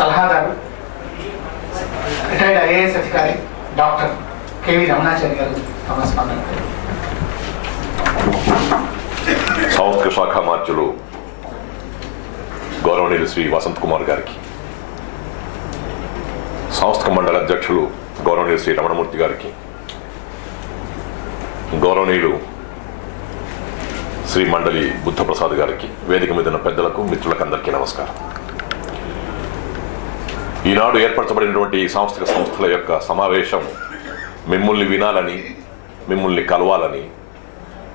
సలహాదారు retired IAS అధికారి doctor KV Ramanachari గారు తమ స్పందన. సాంస్కృతిక శాఖ మార్చులు గౌరవనీయులు శ్రీ వసంత్ కుమార్ గారికి, సాంస్కృతిక మండలి అధ్యక్షులు గౌరవనీయులు శ్రీ రమణమూర్తి గారికి, గౌరవనీయులు శ్రీ మండలి బుద్ధప్రసాద్ గారికి, వేదిక మీద ఉన్న పెద్దలకు, మిత్రులకు అందరికీ నమస్కారం. ఈనాడు ఏర్పరచబడినటువంటి సాంస్కృతిక సంస్థల యొక్క సమావేశం మిమ్మల్ని వినాలని, మిమ్మల్ని కలవాలని,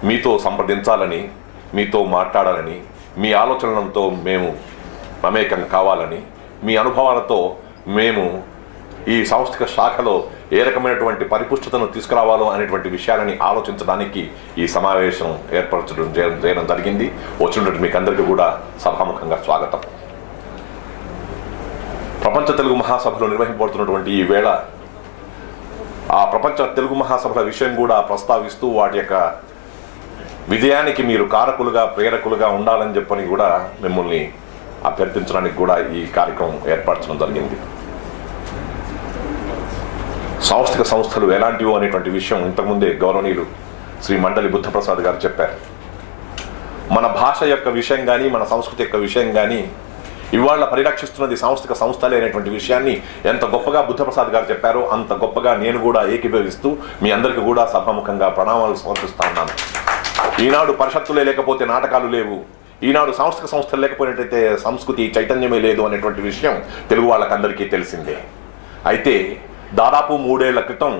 మీతో సంప్రదించాలని, మీతో మాట్లాడాలని, మీ ఆలోచనలతో మేము మమేకం కావాలని, మీ అనుభవాలతో మేము ఈ సాంస్కృతిక శాఖలో ఏ రకమైనటువంటి పరిపుష్టతను తీసుకురావాలో అనేటువంటి విషయాలని ఆలోచించడానికి ఈ సమావేశం చేయడం జరిగింది. వచ్చినటువంటి మీకు అందరికీ కూడా సభాముఖంగా స్వాగతం. ప్రపంచ తెలుగు మహాసభలో నిర్వహింపబడుతున్నటువంటి ఈ వేళ ఆ ప్రపంచ తెలుగు మహాసభల విషయం కూడా ప్రస్తావిస్తూ వాటి యొక్క విజయానికి మీరు కారకులుగా, ప్రేరకులుగా ఉండాలని చెప్పని కూడా మిమ్మల్ని అభ్యర్థించడానికి కూడా ఈ కార్యక్రమం ఏర్పరచడం జరిగింది. సాంస్కృతిక సంస్థలు ఎలాంటివో అనేటువంటి విషయం ఇంతకుముందే గౌరవనీయులు శ్రీ మండలి బుద్ధప్రసాద్ గారు చెప్పారు. మన భాష యొక్క విషయం కానీ, మన సంస్కృతి యొక్క విషయం కానీ ఇవాళ పరిరక్షిస్తున్నది సాంస్కృతిక సంస్థలే అనేటువంటి విషయాన్ని ఎంత గొప్పగా బుద్ధప్రసాద్ గారు చెప్పారో అంత గొప్పగా నేను కూడా ఏకీభవిస్తూ మీ అందరికీ కూడా సభాముఖంగా ప్రణామాలు సమర్పిస్తా ఉన్నాను. ఈనాడు పరిషత్తులే లేకపోతే నాటకాలు లేవు, ఈనాడు సాంస్కృతిక సంస్థలు లేకపోయినట్టయితే సంస్కృతి చైతన్యమే లేదు అనేటువంటి విషయం తెలుగు వాళ్ళకందరికీ తెలిసిందే. అయితే దాదాపు 3 ఏళ్ల క్రితం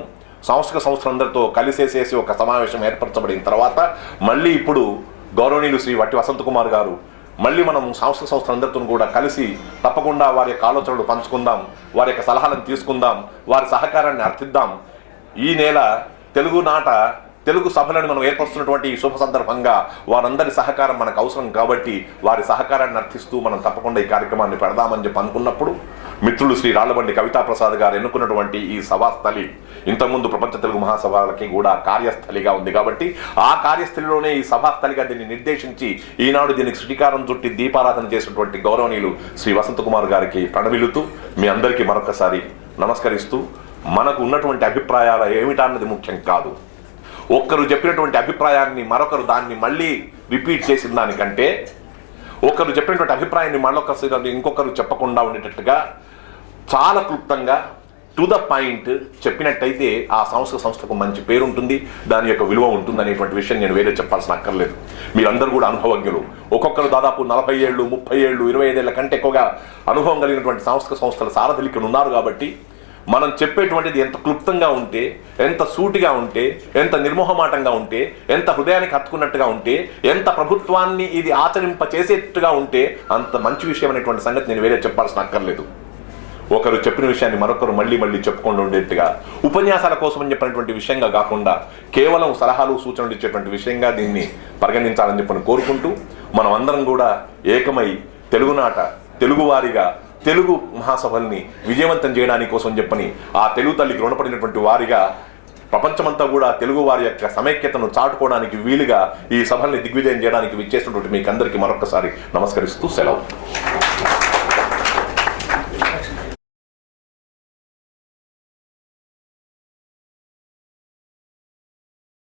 సాంస్కృతిక సంస్థలందరితో కలిసేసేసి ఒక సమావేశం ఏర్పరచబడిన తర్వాత మళ్ళీ ఇప్పుడు గౌరవనీయులు శ్రీ వట్టి వసంత్ కుమార్ గారు మళ్ళీ మనం సాంస్కృతిక సంస్థలందరితో కూడా కలిసి తప్పకుండా వారి యొక్క ఆలోచనలు పంచుకుందాం, వారి యొక్క సలహాలను తీసుకుందాం, వారి సహకారాన్ని అర్థిద్దాం. ఈ నెల తెలుగు సభలను మనం ఏర్పరుస్తున్నటువంటి ఈ శుభ సందర్భంగా వారందరి సహకారం మనకు అవసరం కాబట్టి వారి సహకారాన్ని అర్థిస్తూ మనం తప్పకుండా ఈ కార్యక్రమాన్ని పెడదామని చెప్పి అనుకున్నప్పుడు మిత్రులు శ్రీ రాళ్లబండి కవితా ప్రసాద్ గారు ఎన్నుకున్నటువంటి ఈ సభాస్థలి ఇంతకుముందు ప్రపంచ తెలుగు మహాసభలకి కూడా కార్యస్థలిగా ఉంది కాబట్టి ఆ కార్యస్థలిలోనే ఈ సభాస్థలిగా దీన్ని నిర్దేశించి ఈనాడు దీనికి శ్రీకారం చుట్టి దీపారాధన చేసినటువంటి గౌరవనీయులు శ్రీ వసంత్ కుమార్ గారికి ప్రణమిలుతూ మీ అందరికీ మరొకసారి నమస్కరిస్తూ, మనకు ఉన్నటువంటి అభిప్రాయాలు ఏమిటన్నది ముఖ్యం కాదు. ఒక్కరు చెప్పినటువంటి అభిప్రాయాన్ని మరొకరు దాన్ని మళ్ళీ రిపీట్ చేసిన దానికంటే ఒకరు చెప్పినటువంటి అభిప్రాయాన్ని మరొకరు ఇంకొకరు చెప్పకుండా ఉండేటట్టుగా చాలా క్లుప్తంగా టు ద పాయింట్ చెప్పినట్టయితే ఆ సంస్థకు మంచి పేరు ఉంటుంది, దాని యొక్క విలువ ఉంటుంది అనేటువంటి విషయం నేను వేరే చెప్పాల్సిన అక్కర్లేదు. మీరందరూ కూడా అనుభవజ్ఞులు. ఒక్కొక్కరు దాదాపు 40 ఏళ్ళు, 30 ఏళ్ళు, 25 ఏళ్ల కంటే ఎక్కువగా అనుభవం కలిగినటువంటి సాంస్కృతిక సంస్థల సారథులు ఇక్కడ ఉన్నారు కాబట్టి మనం చెప్పేటువంటిది ఎంత క్లుప్తంగా ఉంటే, ఎంత సూటిగా ఉంటే, ఎంత నిర్మోహమాటంగా ఉంటే, ఎంత హృదయానికి హత్తుకున్నట్టుగా ఉంటే, ఎంత ప్రభుత్వాన్ని ఇది ఆచరింపచేసేట్టుగా ఉంటే అంత మంచి విషయం అనేటువంటి సంగతి నేను వేరే చెప్పాల్సిన అక్కర్లేదు. ఒకరు చెప్పిన విషయాన్ని మరొకరు మళ్ళీ మళ్ళీ చెప్పుకుండా ఉండేట్టుగా ఉపన్యాసాల కోసం అని చెప్పినటువంటి విషయంగా కాకుండా కేవలం సలహాలు, సూచనలు ఇచ్చేటువంటి విషయంగా దీన్ని పరిగణించాలని చెప్పని కోరుకుంటూ మనం అందరం కూడా ఏకమై తెలుగునాట, తెలుగువారిగా తెలుగు మహాసభల్ని విజయవంతం చేయడానికి కోసం చెప్పని ఆ తెలుగు తల్లికి రుణపడినటువంటి వారిగా ప్రపంచమంతా కూడా తెలుగు వారి యొక్క సమైక్యతను చాటుకోవడానికి వీలుగా ఈ సభల్ని దిగ్విజయం చేయడానికి విచ్చేసినటువంటి మీకు అందరికీ మరొకసారి నమస్కరిస్తూ సెలవు.